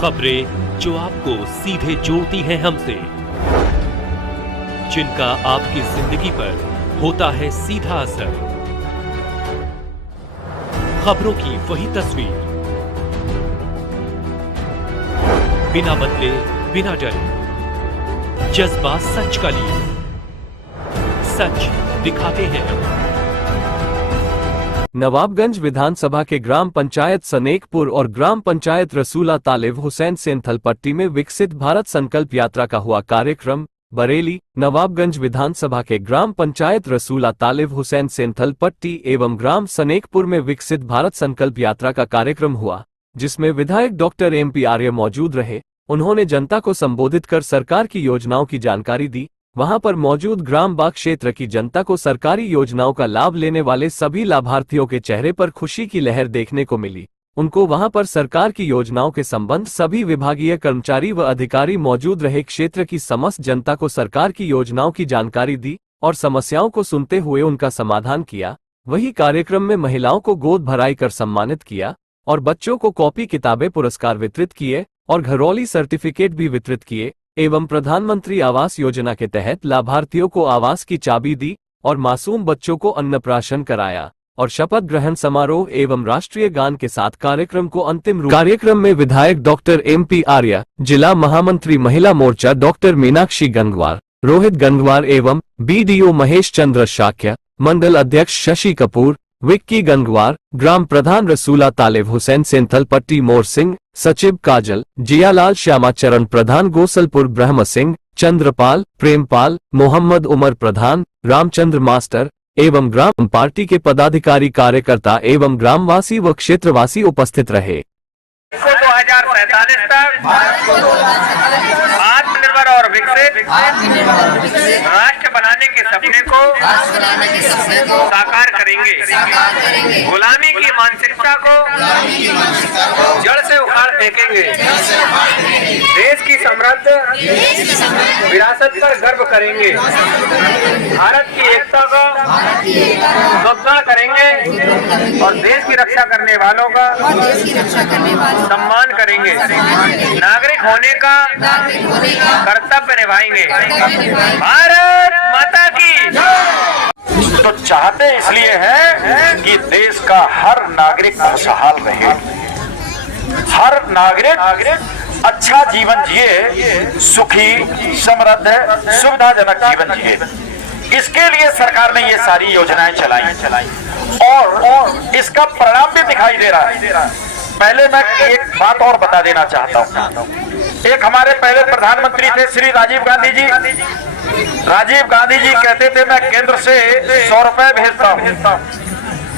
खबरें जो आपको सीधे जोड़ती हैं हमसे, जिनका आपकी जिंदगी पर होता है सीधा असर। खबरों की वही तस्वीर, बिना बदले बिना डरे, जज्बा सच का लिए, सच दिखाते हैं हम। नवाबगंज विधानसभा के ग्राम पंचायत सनेकपुर और ग्राम पंचायत रसूला तालिब हुसैन सेंथल पट्टी में विकसित भारत संकल्प यात्रा का हुआ कार्यक्रम। बरेली नवाबगंज विधानसभा के ग्राम पंचायत रसूला तालिब हुसैन सेंथल पट्टी एवं ग्राम सनेकपुर में विकसित भारत संकल्प यात्रा का कार्यक्रम हुआ, जिसमें विधायक डॉक्टर MP आर्य मौजूद रहे। उन्होंने जनता को संबोधित कर सरकार की योजनाओं की जानकारी दी। वहां पर मौजूद ग्राम बाग क्षेत्र की जनता को सरकारी योजनाओं का लाभ लेने वाले सभी लाभार्थियों के चेहरे पर खुशी की लहर देखने को मिली। उनको वहां पर सरकार की योजनाओं के संबंध सभी विभागीय कर्मचारी व अधिकारी मौजूद रहे। क्षेत्र की समस्त जनता को सरकार की योजनाओं की जानकारी दी और समस्याओं को सुनते हुए उनका समाधान किया। वही कार्यक्रम में महिलाओं को गोद भराई कर सम्मानित किया और बच्चों को कॉपी किताबें पुरस्कार वितरित किए और घरौली सर्टिफिकेट भी वितरित किए एवं प्रधानमंत्री आवास योजना के तहत लाभार्थियों को आवास की चाबी दी और मासूम बच्चों को अन्नप्राशन कराया और शपथ ग्रहण समारोह एवं राष्ट्रीय गान के साथ कार्यक्रम को अंतिम रूप। कार्यक्रम में विधायक डॉक्टर MP आर्य, जिला महामंत्री महिला मोर्चा डॉक्टर मीनाक्षी गंगवार, रोहित गंगवार एवं BDO महेश चंद्र शाक्य, मंडल अध्यक्ष शशि कपूर, विक्की गंगवार, ग्राम प्रधान रसूला तालिब हुसैन सेंथल पट्टी मोर सिंह, सचिव काजल, जियालाल श्यामाचरण प्रधान गोसलपुर ब्रह्म सिंह, चंद्रपाल, प्रेमपाल, मोहम्मद उमर प्रधान, रामचंद्र मास्टर एवं ग्राम पार्टी के पदाधिकारी कार्यकर्ता एवं ग्रामवासी व क्षेत्रवासी उपस्थित रहे। 2047 तक आत्मनिर्भर और विकसित राष्ट्र बनाने के सपने को साकार करेंगे। गुलामी की मानसिकता को जड़ से उखाड़ फेंकेंगे। देश की समृद्ध विरासत पर गर्व करेंगे। भारत की एकता का सुदृढ़ करेंगे और देश की रक्षा करने वालों का सम्मान करेंगे। नागरिक होने का कर्तव्य निभाएंगे। भारत माता की। तो चाहते इसलिए है कि देश का हर नागरिक खुशहाल रहे, हर नागरिक अच्छा जीवन जिए, सुखी, समृद्ध, सुविधाजनक जीवन जिए। इसके लिए सरकार ने ये सारी योजनाएं चलाई और इसका परिणाम भी दिखाई दे रहा है। पहले मैं एक बात और बता देना चाहता हूं। एक हमारे पहले प्रधानमंत्री थे श्री राजीव गांधी जी। राजीव गांधी जी कहते थे मैं केंद्र से 100 रुपए भेजता हूं,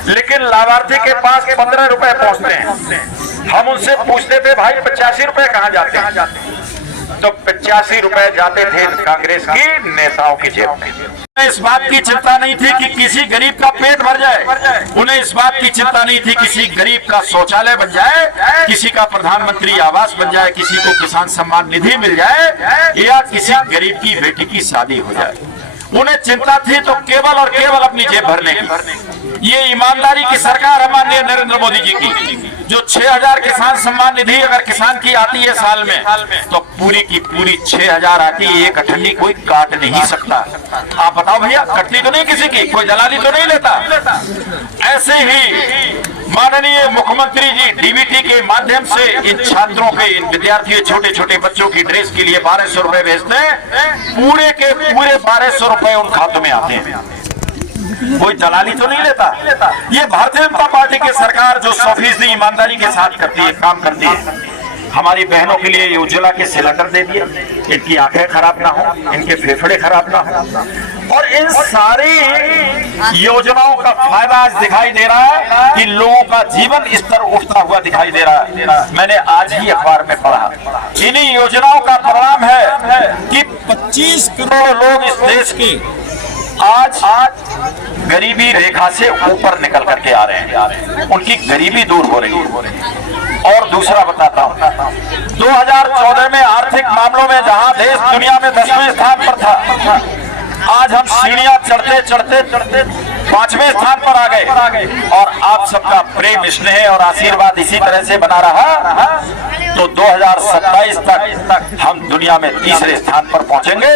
लेकिन लाभार्थी के पास 15 रुपए पहुंचते हैं। हम उनसे पूछते थे भाई 85 रुपए कहां जाते हैं? तो 85 रुपए जाते थे कांग्रेस की नेताओं की जेब में। इस बात की चिंता नहीं थी कि किसी गरीब का पेट भर जाए, उन्हें इस बात की चिंता नहीं थी किसी गरीब का शौचालय बन जाए, किसी का प्रधानमंत्री आवास बन जाए, किसी को किसान सम्मान निधि मिल जाए या किसी गरीब की बेटी की शादी हो जाए। उन्हें चिंता थी तो केवल और केवल अपनी जेब भरने की। ये ईमानदारी की सरकार हमारे नरेंद्र मोदी जी की, जो 6000 किसान सम्मान निधि अगर किसान की आती है साल में, तो पूरी की पूरी 6000 आती है। एक अठन्नी कोई काट नहीं सकता। आप बताओ भैया, कटनी तो नहीं किसी की, कोई दलाली तो नहीं लेता। ऐसे ही माननीय मुख्यमंत्री जी DBT के माध्यम से इन छात्रों के, इन विद्यार्थियों, छोटे छोटे बच्चों की ड्रेस के लिए 1200 रुपए भेजते हैं। पूरे के पूरे 1200 रुपए उन खातों में आते हैं। कोई दलाली तो नहीं लेता। ये भारतीय जनता पार्टी की सरकार जो 100% ईमानदारी के साथ करती है, काम करती है। हमारी बहनों के लिए ये उज्ज्वला के सिलेंडर दे दिए, इनकी आंखें खराब ना हो, इनके फेफड़े खराब ना हो। और इन सारी योजनाओं का फायदा आज दिखाई दे रहा है कि लोगों का जीवन स्तर उठता हुआ दिखाई दे रहा है। मैंने आज ही अखबार में पढ़ा, इन्हीं योजनाओं का परिणाम है कि 25 करोड़ लोग इस देश की आज गरीबी रेखा से ऊपर निकल करके आ रहे हैं। उनकी गरीबी दूर हो रही है। और दूसरा बताता हूं, 2014 में आर्थिक मामलों में जहां देश दुनिया में 10वें स्थान पर था, आज हम सीढ़ियां चढ़ते चढ़ते 5वें स्थान पर आ गए। और आप सबका प्रेम, स्नेह और आशीर्वाद इसी तरह से बना रहा तो 2000 2027 तक हम दुनिया में तीसरे स्थान पर पहुंचेंगे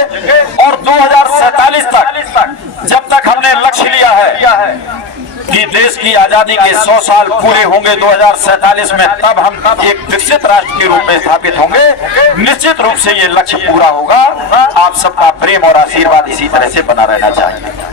और 2047 तक जब तक हमने लक्ष्य लिया है कि देश की आजादी के 100 साल पूरे होंगे 2047 में, तब हम एक विकसित राष्ट्र के रूप में स्थापित होंगे। निश्चित रूप से ये लक्ष्य पूरा होगा। आप सबका प्रेम और आशीर्वाद इसी तरह से बना रहना चाहिए।